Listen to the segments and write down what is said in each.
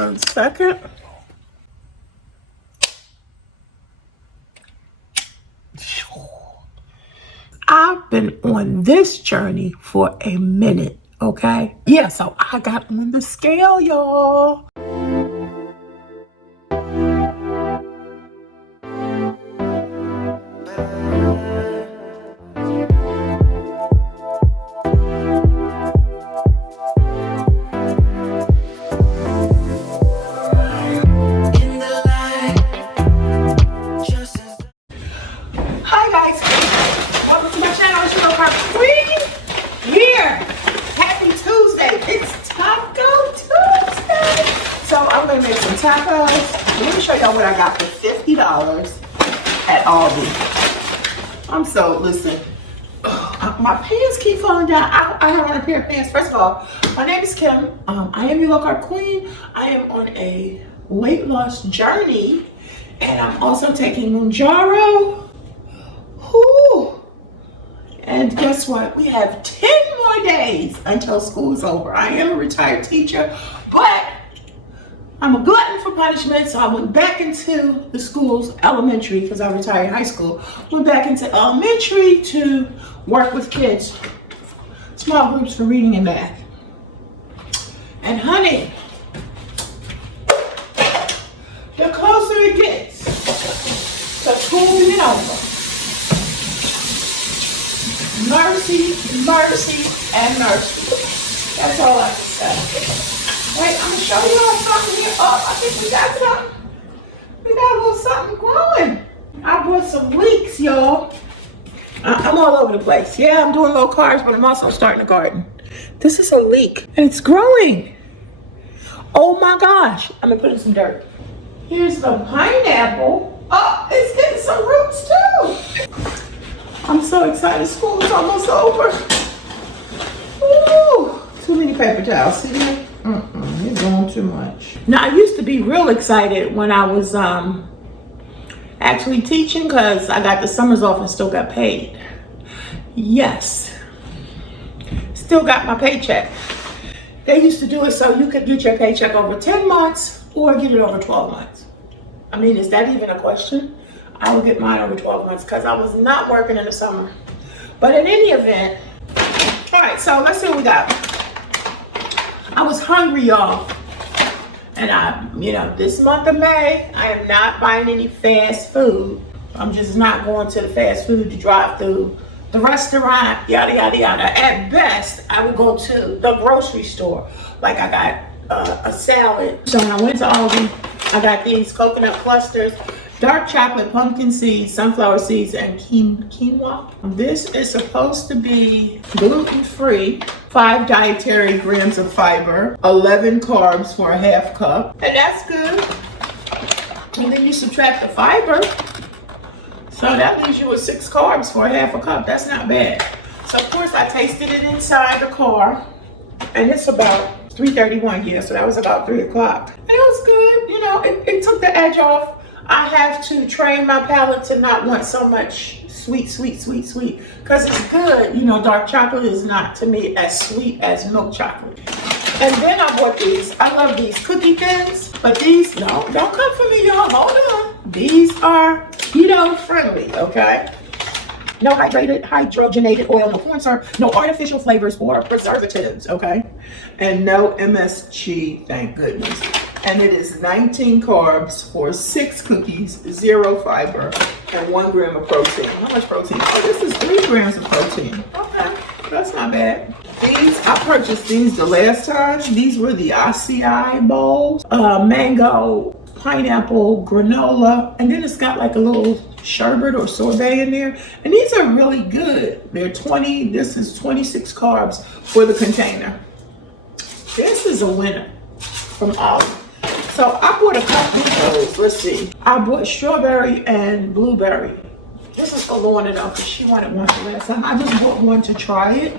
1 second. I've been on this journey for a minute, okay? Yeah, so I got on the scale, y'all. Tacos. Let me show y'all what I got for $50 at ALDI. I'm so, listen, my pants keep falling down. I have on a pair of pants. First of all, my name is Kim. I am your low carb queen. I am on a weight loss journey, and I'm also taking Mounjaro. Whew. And guess what? We have 10 more days until school's over. I am a retired teacher, but I'm a glutton for punishment, so I went back into the schools, elementary, because I retired high school. Went back into elementary to work with kids, small groups for reading and math. And honey, the closer it gets to school being over, mercy, mercy, and mercy. That's all I can say. Wait, I'm gonna show y'all something here. Oh, I think we got something. We got a little something growing. I brought some leeks, y'all. I'm all over the place. Yeah, I'm doing low carbs, but I'm also starting a garden. This is a leek, and it's growing. Oh my gosh. I'm gonna put in some dirt. Here's the pineapple. Oh, it's getting some roots too. I'm so excited. School is almost over. Ooh, too many paper towels. See that? You're doing too much. Now, I used to be real excited when I was actually teaching because I got the summers off and still got paid. Yes. Still got my paycheck. They used to do it so you could get your paycheck over 10 months or get it over 12 months. I mean, is that even a question? I would get mine over 12 months because I was not working in the summer. But in any event, all right, so let's see what we got. I was hungry, y'all. And this month of May, I am not buying any fast food. I'm just not going to the fast food to drive through the restaurant, yada, yada, yada. At best, I would go to the grocery store. Like I got a salad. So when I went to Aldi, I got these coconut clusters, dark chocolate, pumpkin seeds, sunflower seeds, and quinoa. This is supposed to be gluten-free, 5 dietary grams of fiber, 11 carbs for a half cup, and that's good. And then you subtract the fiber, so that leaves you with 6 carbs for a half a cup. That's not bad. So of course I tasted it inside the car, and it's about 3:31 here, so that was about 3 o'clock. And it was good, it took the edge off. I have to train my palate to not want so much sweet, because it's good. Dark chocolate is not, to me, as sweet as milk chocolate. And then I bought these. I love these cookie thins, but these, don't come for me, y'all. Hold on. These are keto friendly, okay? No hydrogenated oil, no corn syrup, no artificial flavors or preservatives, okay? And no MSG, thank goodness. And it is 19 carbs for 6 cookies, 0 fiber, and 1 gram of protein. How much protein? Oh, this is 3 grams of protein. Okay, that's not bad. I purchased these the last time. These were the acai bowls. Mango, pineapple, granola, and then it's got like a little sherbet or sorbet in there. And these are really good. This is 26 carbs for the container. This is a winner from Aldi. So I bought a couple of those. Let's see. I bought strawberry and blueberry. This is for Lorna though, because she wanted one for last time. I just bought one to try it.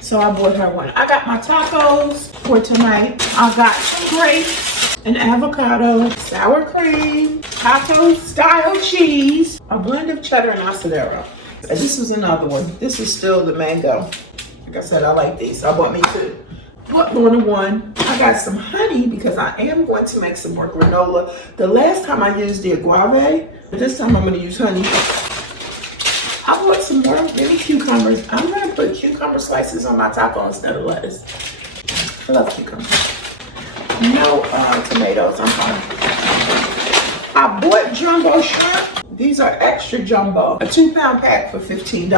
So I bought her one. I got my tacos for tonight. I got grapes, an avocado, sour cream, taco style cheese, a blend of cheddar and asadero. And this is another one. This is still the mango. Like I said, I like these. So I bought me 2. 1-1. I got some honey because I am going to make some more granola. The last time I used the agave, but this time I'm going to use honey. I bought some more mini cucumbers. I'm going to put cucumber slices on my taco instead of lettuce. I love cucumbers. No tomatoes, I'm fine. I bought jumbo shrimp. These are extra jumbo. A 2-pound pack for $15.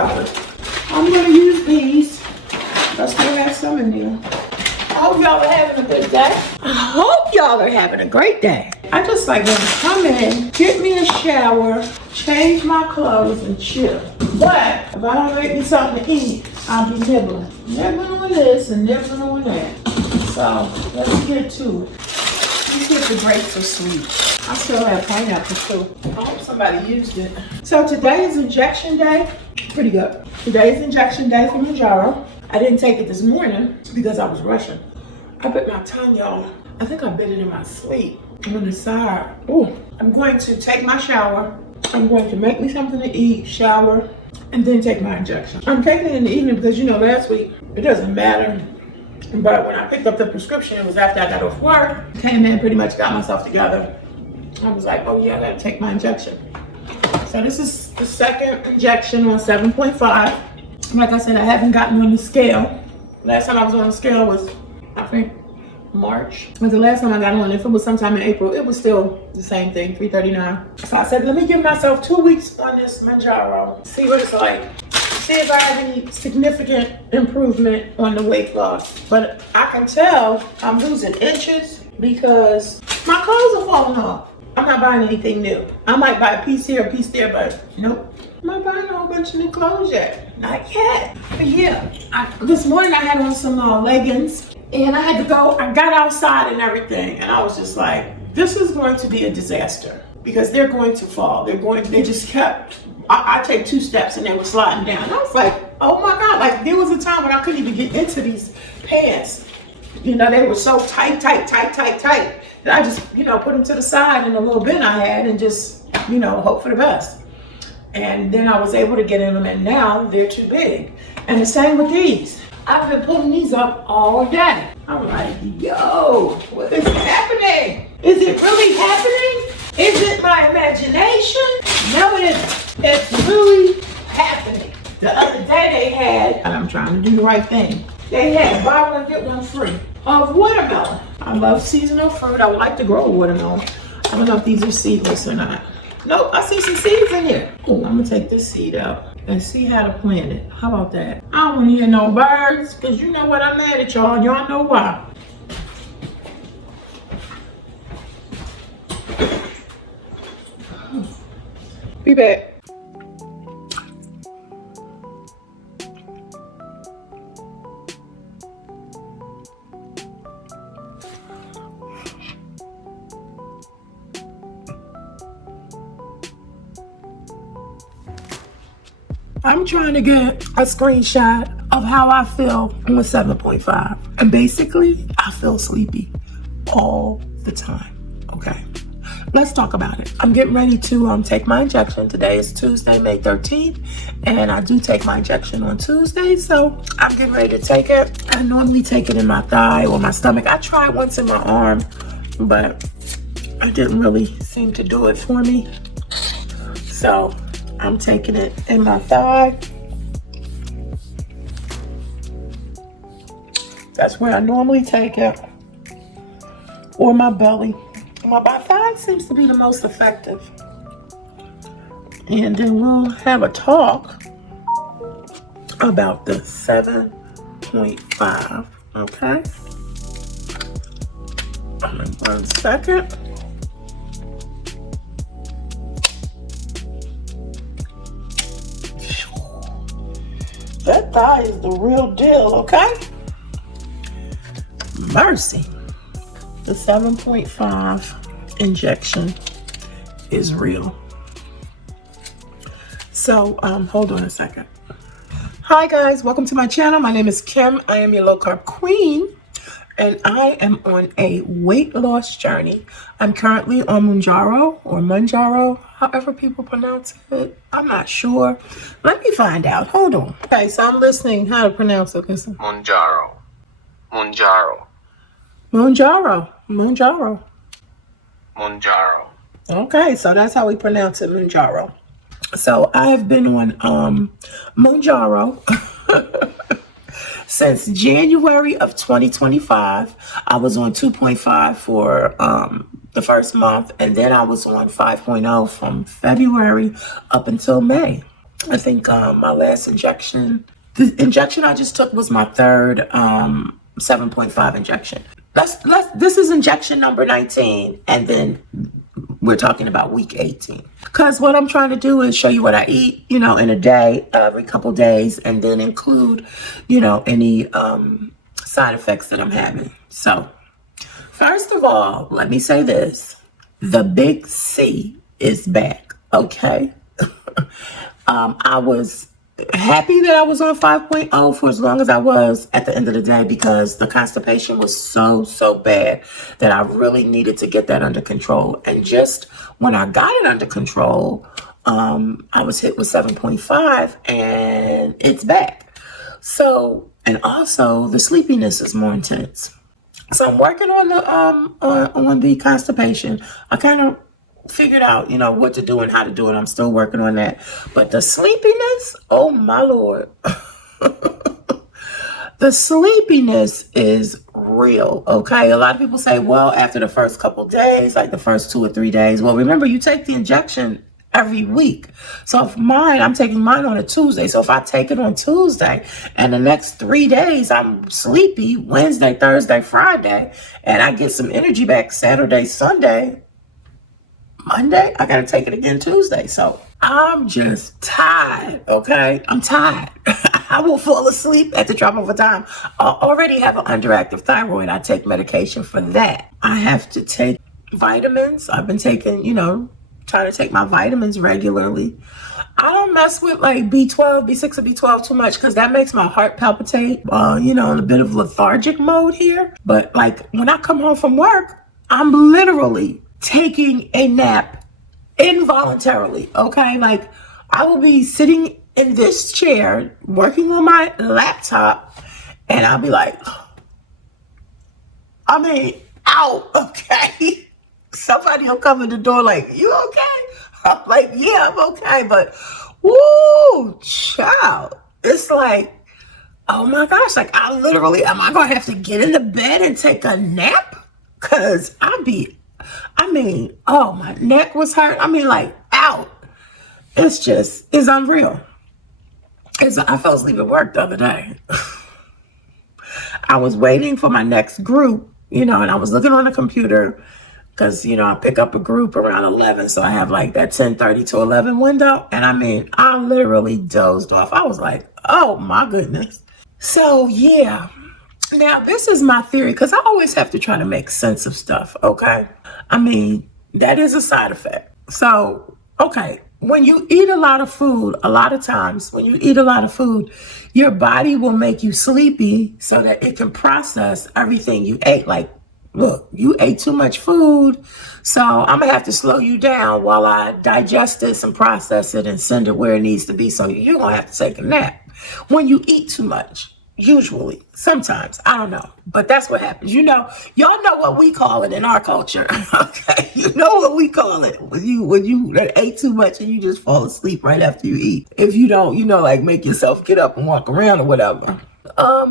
I'm going to use these. I still have some in there. I hope y'all are having a good day. I hope y'all are having a great day. I just like to come in, get me a shower, change my clothes, and chill. But if I don't make me something to eat, I'll be nibbling. Nibbling on this and nibbling on that. So let's get to it. Let's get the grapes are sweet. I still have pineapple too. I hope somebody used it. So today is injection day. Pretty good. Today is injection day for Mounjaro. I didn't take it this morning because I was rushing. I bit my tongue, y'all. I think I bit it in my sleep. I'm on the side. Oh, I'm going to take my shower. I'm going to make me something to eat, shower, and then take my injection. I'm taking it in the evening because, you know, last week, it doesn't matter. But when I picked up the prescription, it was after I got off work. Came in, pretty much got myself together. I was like, oh yeah, I gotta take my injection. So this is the second injection on 7.5. Like I said, I haven't gotten on the scale. Last time I was on the scale was, I think, March. But the last time I got on, if it was sometime in April, it was still the same thing, 339. So I said, let me give myself 2 weeks on this Mounjaro, see what it's like. See if I have any significant improvement on the weight loss. But I can tell I'm losing inches because my clothes are falling off. I'm not buying anything new. I might buy a piece here, a piece there, but nope. I'm not buying a whole bunch of new clothes yet. Not yet. But yeah, this morning I had on some leggings and I had to go, I got outside and everything. And I was just like, this is going to be a disaster because they're going to fall. They just kept, I take 2 steps and they were sliding down. And I was like, oh my God, like there was a time when I couldn't even get into these pants. You know, they were so tight. And I just, you know, put them to the side in a little bin I had and just, you know, hope for the best. And then I was able to get in them and now they're too big. And the same with these. I've been pulling these up all day. I'm like, yo, what is happening? Is it really happening? Is it my imagination? No, it isn't. It's really happening. The other day they had, and I'm trying to do the right thing, they had buy one, get one free of watermelon. I love seasonal fruit. I would like to grow a watermelon. I don't know if these are seedless or not. Nope, I see some seeds in here. Oh, I'm gonna take this seed out and see how to plant it. How about that? I don't wanna hear no birds, because you know what, I'm mad at y'all. Y'all know why. Be back. I'm trying to get a screenshot of how I feel on 7.5. And basically, I feel sleepy all the time. Okay, let's talk about it. I'm getting ready to take my injection. Today is Tuesday, May 13th. And I do take my injection on Tuesday. So I'm getting ready to take it. I normally take it in my thigh or my stomach. I tried once in my arm, but it didn't really seem to do it for me. So I'm taking it in my thigh. That's where I normally take it. Or my belly. My thigh seems to be the most effective. And then we'll have a talk about the 7.5. Okay? 1 second. That thigh is the real deal, okay? Mercy. The 7.5 injection is real. So, hold on a second. Hi guys, welcome to my channel. My name is Kim. I am your low carb queen. And I am on a weight loss journey. I'm currently on Mounjaro or Mounjaro, however people pronounce it. I'm not sure. Let me find out. Hold on. Okay, so I'm listening how to pronounce it. Mounjaro. Mounjaro. Mounjaro. Mounjaro. Okay, so that's how we pronounce it, Mounjaro. So I have been on Mounjaro since January of 2025. I was on 2.5 for the first month, and then I was on 5.0 from February up until May. I think my last injection, the injection I just took was my third 7.5 injection. This is injection number 19, and then we're talking about week 18. Because what I'm trying to do is show you what I eat, in a day, every couple days, and then include, any side effects that I'm having. So, first of all, let me say this. The big C is back, okay? I was happy that I was on 5.0 for as long as I was at the end of the day, because the constipation was so bad that I really needed to get that under control. And just when I got it under control, I was hit with 7.5 and it's back. So, and also the sleepiness is more intense. So I'm working on the constipation. I kind of figured out, what to do and how to do it. I'm still working on that. But the sleepiness, oh my Lord. The sleepiness is real, okay? A lot of people say, well, after the first couple days, like the first 2 or 3 days. Well, remember, you take the injection every week. So if I'm taking mine on a Tuesday. So if I take it on Tuesday and the next 3 days I'm sleepy, Wednesday, Thursday, Friday, and I get some energy back Saturday, Sunday, Monday, I gotta take it again Tuesday. So I'm just tired, okay? I'm tired. I will fall asleep at the drop of a dime. I already have an underactive thyroid. I take medication for that. I have to take vitamins. I've been taking, trying to take my vitamins regularly. I don't mess with like B12, B6 or B12 too much, because that makes my heart palpitate, in a bit of lethargic mode here. But like when I come home from work, I'm literally taking a nap involuntarily, okay? Like I will be sitting in this chair working on my laptop and I'll be like, out, okay? Somebody will come in the door like, you okay? I'm like, yeah, I'm okay. But, woo, child. It's like, oh my gosh, like am I going to have to get in the bed and take a nap? Because my neck was hurt. Like, out. It's unreal. I fell asleep at work the other day. I was waiting for my next group, and I was looking on the computer because, I pick up a group around 11. So I have like that 10:30 to 11 window. And I literally dozed off. I was like, oh my goodness. So yeah. Now, this is my theory, because I always have to try to make sense of stuff, okay? That is a side effect. So, okay, when you eat a lot of food, a lot of times, when you eat a lot of food, your body will make you sleepy so that it can process everything you ate. Like, look, you ate too much food, so I'm going to have to slow you down while I digest this and process it and send it where it needs to be. So you're going to have to take a nap when you eat too much. Usually, sometimes, I don't know, but that's what happens. Y'all know what we call it in our culture. Okay, you know what we call it when you ate too much and you just fall asleep right after you eat. If you don't, like make yourself get up and walk around or whatever.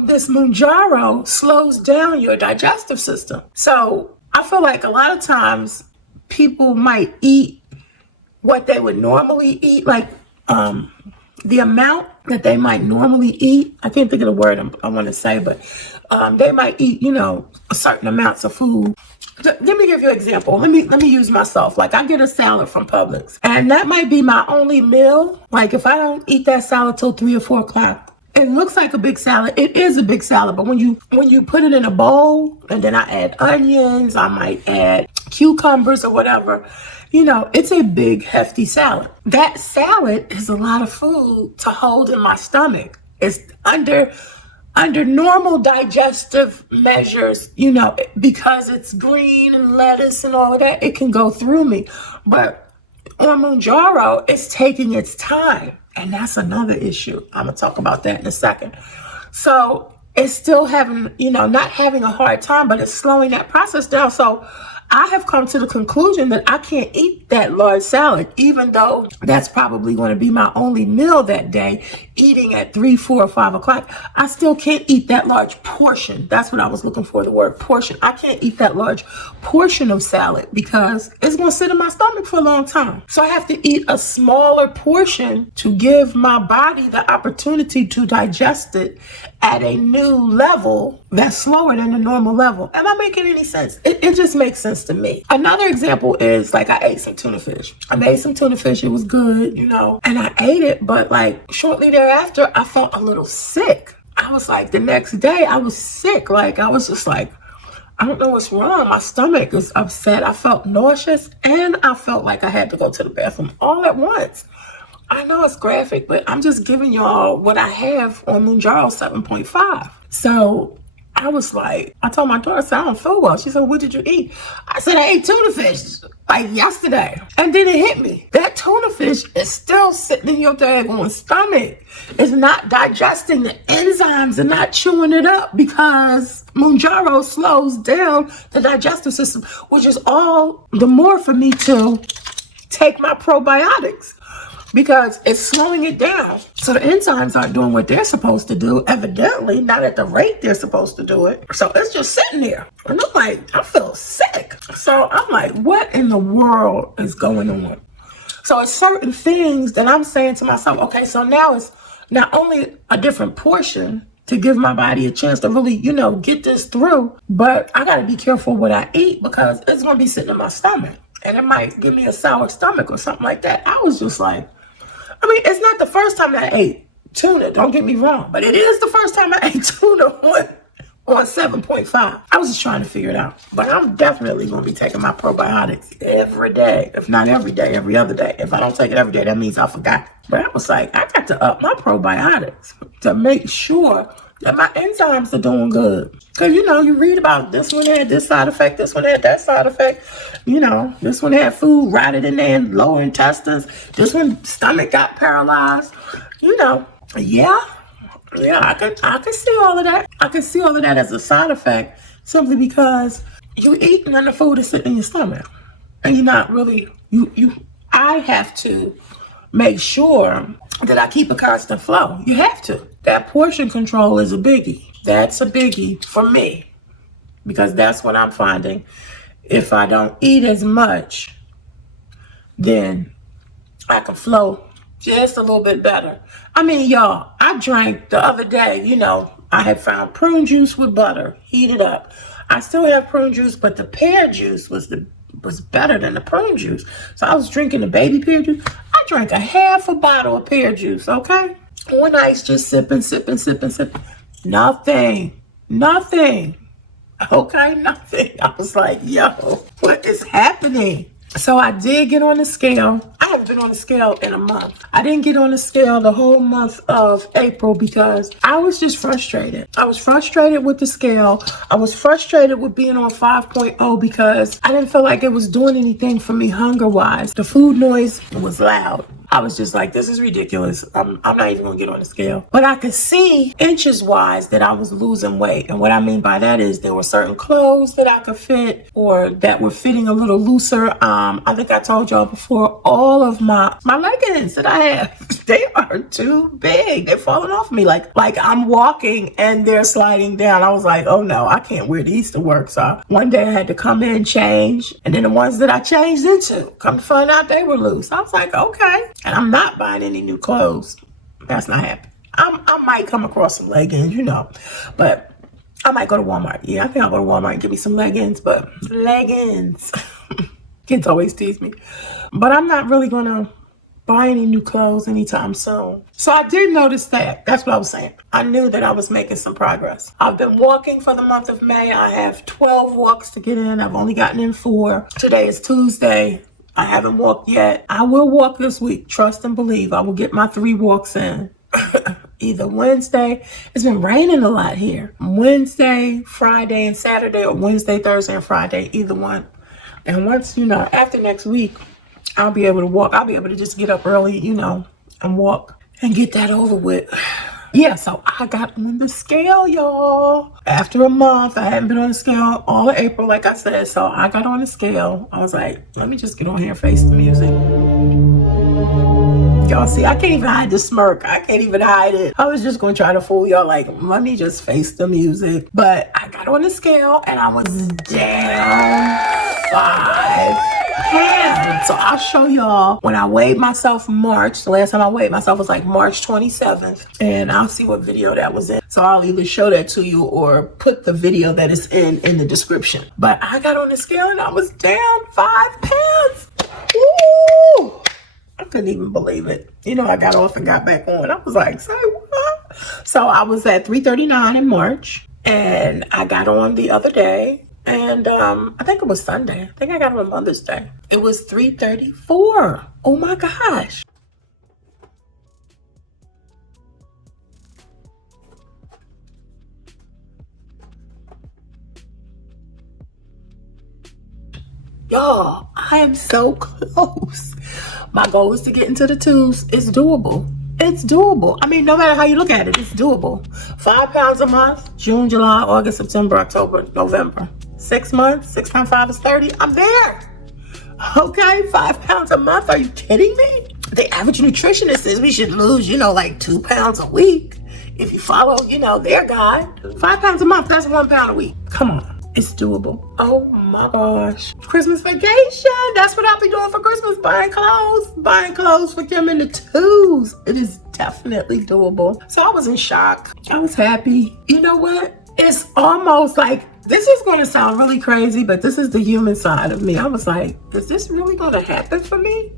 This Mounjaro slows down your digestive system. So I feel like a lot of times people might eat what they would normally eat, like the amount that they might normally eat. I can't think of the word I want to say, but they might eat, certain amounts of food. Let me give you an example. Let me use myself. Like I get a salad from Publix, and that might be my only meal. Like if I don't eat that salad till 3 or 4 o'clock, it looks like a big salad. It is a big salad, but when you put it in a bowl, and then I add onions, I might add cucumbers or whatever. It's a big, hefty salad. That salad is a lot of food to hold in my stomach. It's under normal digestive measures, because it's green and lettuce and all of that, it can go through me. But on Mounjaro, it's taking its time. And that's another issue. I'm going to talk about that in a second. So it's still having, not having a hard time, but it's slowing that process down. So I have come to the conclusion that I can't eat that large salad, even though that's probably going to be my only meal that day, eating at 3, 4, or 5 o'clock. I still can't eat that large portion. That's what I was looking for, the word portion. I can't eat that large portion of salad because it's going to sit in my stomach for a long time. So I have to eat a smaller portion to give my body the opportunity to digest it at a new level that's slower than the normal level. Am I making any sense? It just makes sense to me. Another example is like I ate some tuna fish. I made some tuna fish. It was good, and I ate it, but like shortly thereafter, I felt a little sick. I was like, the next day I was sick. Like I was just like, I don't know what's wrong. My stomach is upset. I felt nauseous and I felt like I had to go to the bathroom all at once. I know it's graphic, but I'm just giving y'all what I have on Mounjaro 7.5. So I was like, I told my daughter, I said, I don't feel well. She said, what did you eat? I said, I ate tuna fish like yesterday. And then it hit me. That tuna fish is still sitting in your daggone stomach. It's not digesting. The enzymes are not chewing it up because Mounjaro slows down the digestive system, which is all the more for me to take my probiotics, because it's slowing it down. So the enzymes aren't doing what they're supposed to do, evidently, not at the rate they're supposed to do it. So it's just sitting there. And I'm like, I feel sick. So I'm like, what in the world is going on? So it's certain things that I'm saying to myself, okay, so now it's not only a different portion to give my body a chance to really, get this through, but I got to be careful what I eat because it's going to be sitting in my stomach. And it might give me a sour stomach or something like that. I was just like, it's not the first time I ate tuna, don't get me wrong, but it is the first time I ate tuna on 7.5. I was just trying to figure it out. But I'm definitely going to be taking my probiotics every day. If not every day, every other day. If I don't take it every day, that means I forgot. But I was like, I got to up my probiotics to make sure that my enzymes are doing good. Because, you read about this one had this side effect, this one had that side effect. This one had food rotted in there in lower intestines. This one stomach got paralyzed. Yeah, I can see all of that. I can see all of that as a side effect simply because you eating and the food is sitting in your stomach. And you're not really, I have to make sure that I keep a constant flow. You have to. That portion control is a biggie. That's a biggie for me because that's what I'm finding. If I don't eat as much, then I can flow just a little bit better. Y'all, I drank the other day, I had found prune juice with butter, heated up. I still have prune juice, but the pear juice was better than the prune juice. So I was drinking the baby pear juice. I drank a half a bottle of pear juice, okay? One ice, just sipping. Nothing. Okay, nothing. I was like, yo, what is happening? So I did get on the scale. I haven't been on the scale in a month. I didn't get on the scale the whole month of April because I was just frustrated. I was frustrated with the scale. I was frustrated with being on 5.0 because I didn't feel like it was doing anything for me hunger-wise. The food noise was loud. I was just like, this is ridiculous. I'm not even going to get on the scale. But I could see inches-wise that I was losing weight. And what I mean by that is there were certain clothes that I could fit or that were fitting a little looser. I think I told y'all before, all of my leggings that I have, they are too big. They're falling off me. Like I'm walking and they're sliding down. I was like, oh no, I can't wear these to work. So one day I had to come in, change. And then the ones that I changed into, come to find out they were loose. I was like, okay. And I'm not buying any new clothes. That's not happening. I might come across some leggings, but I might go to Walmart. Yeah, I think I'll go to Walmart and get me some leggings, but leggings. Kids always tease me. But I'm not really going to buy any new clothes anytime soon. So I did notice that. That's what I was saying. I knew that I was making some progress. I've been walking for the month of May. I have 12 walks to get in. I've only gotten in 4. Today is Tuesday. I haven't walked yet. I will walk this week. Trust and believe. I will get my 3 walks in. Either Wednesday. It's been raining a lot here. Wednesday, Friday, and Saturday, or Wednesday, Thursday, and Friday. Either one. And once, after next week, I'll be able to walk. I'll be able to just get up early, and walk and get that over with. Yeah, so I got on the scale, y'all. After a month, I hadn't been on the scale all of April, like I said. So I got on the scale. I was like, let me just get on here and face the music. Y'all see, I can't even hide the smirk. I can't even hide it. I was just going to try to fool y'all, like, let me just face the music. But I got on the scale and I was down 5 pounds. So I'll show y'all when I weighed myself in March. The last time I weighed myself was like March 27th. And I'll see what video that was in. So I'll either show that to you or put the video that is in the description. But I got on the scale and I was down 5 pounds. Woo! I couldn't even believe it. You know, I got off and got back on. I was like, say what? So I was at 339 in March, and I got on the other day, and I think it was Sunday. I think I got on Mother's Day. It was 334. Oh my gosh. Y'all, I am so close. My goal is to get into the twos. It's doable. It's doable. I mean, no matter how you look at it, it's doable. 5 pounds a month, June, July, August, September, October, November. 6 months, 6 times 5 is 30. I'm there. Okay, 5 pounds a month. Are you kidding me? The average nutritionist says we should lose, you know, like 2 pounds a week. If you follow, you know, their guide. 5 pounds a month, that's 1 pound a week. Come on. It's doable. Oh my gosh. Christmas vacation. That's what I'll be doing for Christmas. Buying clothes. Buying clothes for them in the twos. It is definitely doable. So I was in shock. I was happy. You know what? It's almost like, this is going to sound really crazy, but this is the human side of me. I was like, is this really going to happen for me?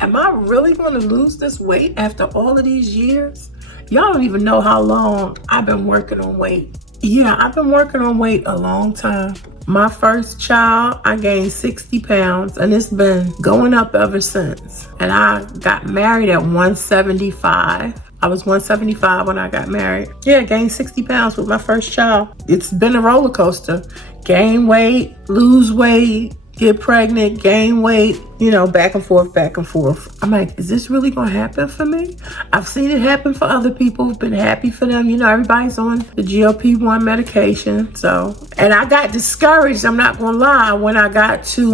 Am I really going to lose this weight after all of these years? Y'all don't even know how long I've been working on weight. Yeah, I've been working on weight a long time. My first child, I gained 60 pounds, and it's been going up ever since. And I got married at 175. I was 175 when I got married. Yeah, I gained 60 pounds with my first child. It's been a roller coaster. Gain weight, lose weight, get pregnant, gain weight, you know, back and forth, back and forth. I'm like, is this really gonna happen for me? I've seen it happen for other people, been happy for them. You know, everybody's on the GLP-1 medication. So, and I got discouraged, I'm not gonna lie, when I got to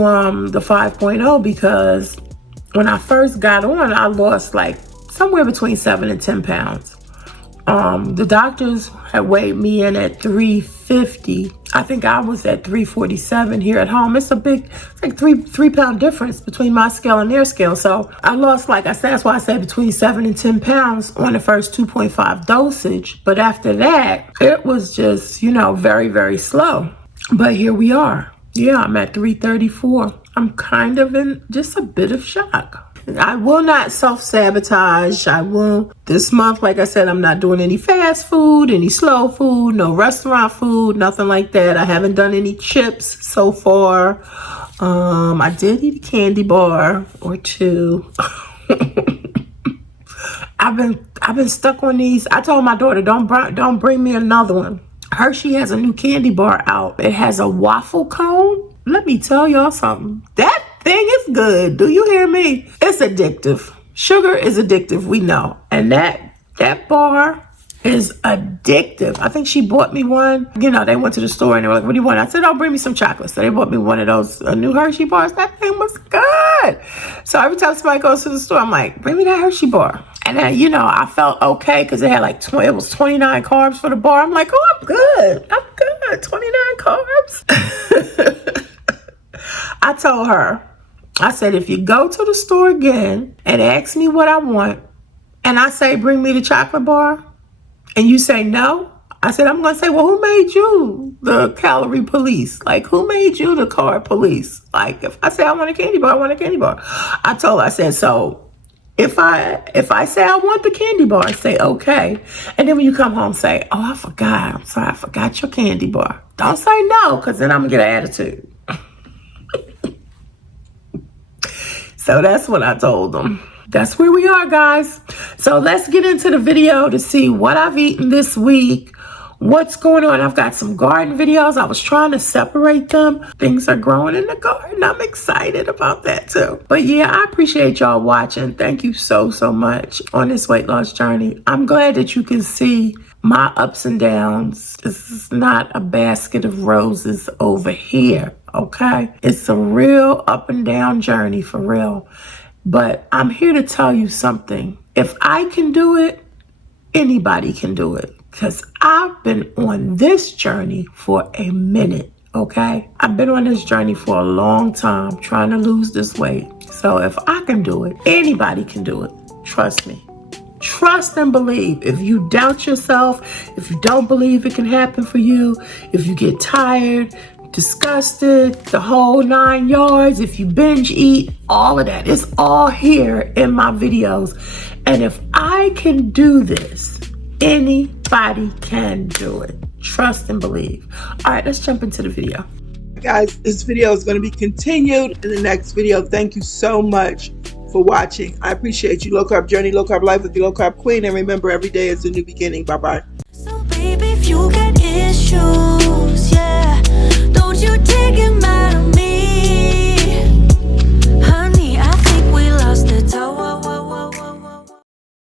the 5.0, because when I first got on, I lost like somewhere between 7 and 10 pounds. The doctors had weighed me in at 350. I think I was at 347 here at home. It's a big, it's like three pound difference between my scale and their scale. So I lost, like I said, that's why I said between 7 and 10 pounds on the first 2.5 dosage. But after that, it was just, you know, very, very slow. But here we are. Yeah, I'm at 334. I'm kind of in just a bit of shock. I will not self-sabotage. I will. This month, like I said, I'm not doing any fast food, any slow food, no restaurant food, nothing like that. I haven't done any chips so far. I did eat a candy bar or two. I've been stuck on these. I told my daughter, don't bring me another one. Hershey has a new candy bar out. It has a waffle cone. Let me tell y'all something. That thing is good. Do you hear me? It's addictive. Sugar is addictive, we know. And that bar is addictive. I think she bought me one. You know, they went to the store and they were like, what do you want? I said, oh, bring me some chocolate. So they bought me one of those new Hershey bars. That thing was good. So every time somebody goes to the store, I'm like, bring me that Hershey bar. And then, you know, I felt okay because it had like, it was 29 carbs for the bar. I'm like, oh, I'm good. I'm good. 29 carbs. I told her, I said, if you go to the store again and ask me what I want, and I say, bring me the chocolate bar, and you say no, I said, I'm going to say, well, who made you the calorie police? Like, who made you the carb police? Like, if I say I want a candy bar, I want a candy bar. I told her, I said, so if I say I want the candy bar, I say, okay. And then when you come home, say, oh, I forgot. I'm sorry, I forgot your candy bar. Don't say no, because then I'm going to get an attitude. So that's what I told them. That's where we are, guys. So let's get into the video to see what I've eaten this week, what's going on. I've got some garden videos. I was trying to separate them. Things are growing in the garden. I'm excited about that too. But yeah, I appreciate y'all watching. Thank you so much on this weight loss journey. I'm glad that you can see my ups and downs. This is not a basket of roses over here, okay? It's a real up and down journey for real. But I'm here to tell you something. If I can do it, anybody can do it. Because I've been on this journey for a minute, okay? I've been on this journey for a long time trying to lose this weight. So if I can do it, anybody can do it. Trust me. Trust and believe. If you doubt yourself, if you don't believe it can happen for you, if you get tired, disgusted, the whole 9 yards, if you binge eat, all of that, it's all here in my videos. And if I can do this, anybody can do it. Trust and believe. All right, let's jump into the video. Guys, this video is going to be continued in the next video. Thank you so much for watching. I appreciate you. Low Carb Journey, Low Carb Life with the Low Carb Queen. And remember, every day is a new beginning. Bye-bye. So baby, if you get issues, yeah, don't you take it out of me.